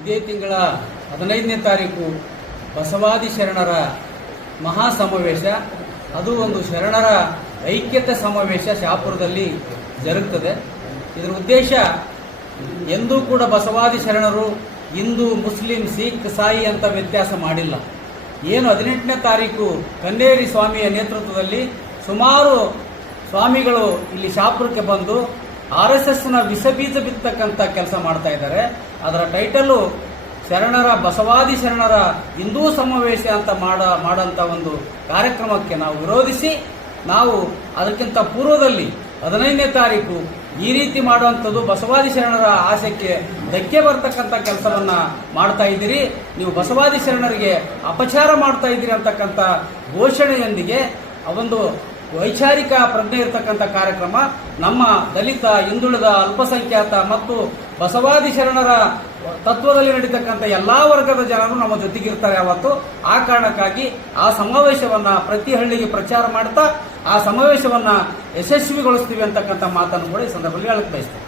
ಇದೇ ತಿಂಗಳ 15ನೇ ತಾರೀಕು ಬಸವಾದಿ ಶರಣರ ಮಹಾ ಸಮಾವೇಶ, ಅದು ಒಂದು ಶರಣರ ಐಕ್ಯತೆ ಸಮಾವೇಶ ಶಾಪುರದಲ್ಲಿ ಜರುಗುತ್ತದೆ. ಇದರ ಉದ್ದೇಶ ಎಂದೂ ಕೂಡ ಬಸವಾದಿ ಶರಣರು ಹಿಂದೂ, ಮುಸ್ಲಿಂ, ಸಿಖ್, ಸಾಯಿ ಅಂತ ವ್ಯತ್ಯಾಸ ಮಾಡಿಲ್ಲ. ಏನು 18ನೇ ತಾರೀಕು ಕನ್ನೇರಿ ಸ್ವಾಮಿಯ ನೇತೃತ್ವದಲ್ಲಿ ಸುಮಾರು ಸ್ವಾಮಿಗಳು ಇಲ್ಲಿ ಶಾಪುರಕ್ಕೆ ಬಂದು RSSನ ವಿಷಬೀಜ ಬಿತ್ತಕ್ಕಂಥ ಕೆಲಸ ಮಾಡ್ತಾ ಇದ್ದಾರೆ. ಅದರ ಟೈಟಲು ಶರಣರ ಬಸವಾದಿ ಶರಣರ ಹಿಂದೂ ಸಮಾವೇಶ ಅಂತ ಮಾಡಂತ ಒಂದು ಕಾರ್ಯಕ್ರಮಕ್ಕೆ ನಾವು ವಿರೋಧಿಸಿ, ನಾವು ಅದಕ್ಕಿಂತ ಪೂರ್ವದಲ್ಲಿ 15ನೇ ತಾರೀಕು ಈ ರೀತಿ ಮಾಡುವಂಥದ್ದು ಬಸವಾದಿ ಶರಣರ ಆಶಯಕ್ಕೆ ಧಕ್ಕೆ ಬರ್ತಕ್ಕಂಥ ಕೆಲಸವನ್ನ ಮಾಡ್ತಾ ಇದ್ದೀರಿ, ನೀವು ಬಸವಾದಿ ಶರಣರಿಗೆ ಅಪಚಾರ ಮಾಡ್ತಾ ಇದ್ದೀರಿ ಅಂತಕ್ಕಂಥ ಘೋಷಣೆಯೊಂದಿಗೆ ಒಂದು ವೈಚಾರಿಕ ಪ್ರಜ್ಞೆ ಇರತಕ್ಕಂಥ ಕಾರ್ಯಕ್ರಮ ನಮ್ಮ ದಲಿತ, ಹಿಂದುಳಿದ, ಅಲ್ಪಸಂಖ್ಯಾತ ಮತ್ತು ಬಸವಾದಿ ಶರಣರ ತತ್ವದಲ್ಲಿ ನಡೀತಕ್ಕಂಥ ಎಲ್ಲಾ ವರ್ಗದ ಜನರು ನಮ್ಮ ಜೊತೆಗಿರ್ತಾರೆ ಅವತ್ತು. ಆ ಕಾರಣಕ್ಕಾಗಿ ಆ ಸಮಾವೇಶವನ್ನ ಪ್ರತಿ ಹಳ್ಳಿಗೆ ಪ್ರಚಾರ ಮಾಡ್ತಾ ಆ ಸಮಾವೇಶವನ್ನ ಯಶಸ್ವಿಗೊಳಿಸ್ತೀವಿ ಅಂತಕ್ಕಂಥ ಮಾತನ್ನು ಕೂಡ ಈ ಸಂದರ್ಭದಲ್ಲಿ ಹೇಳಕ್ ಬಯಸ್ತೇನೆ.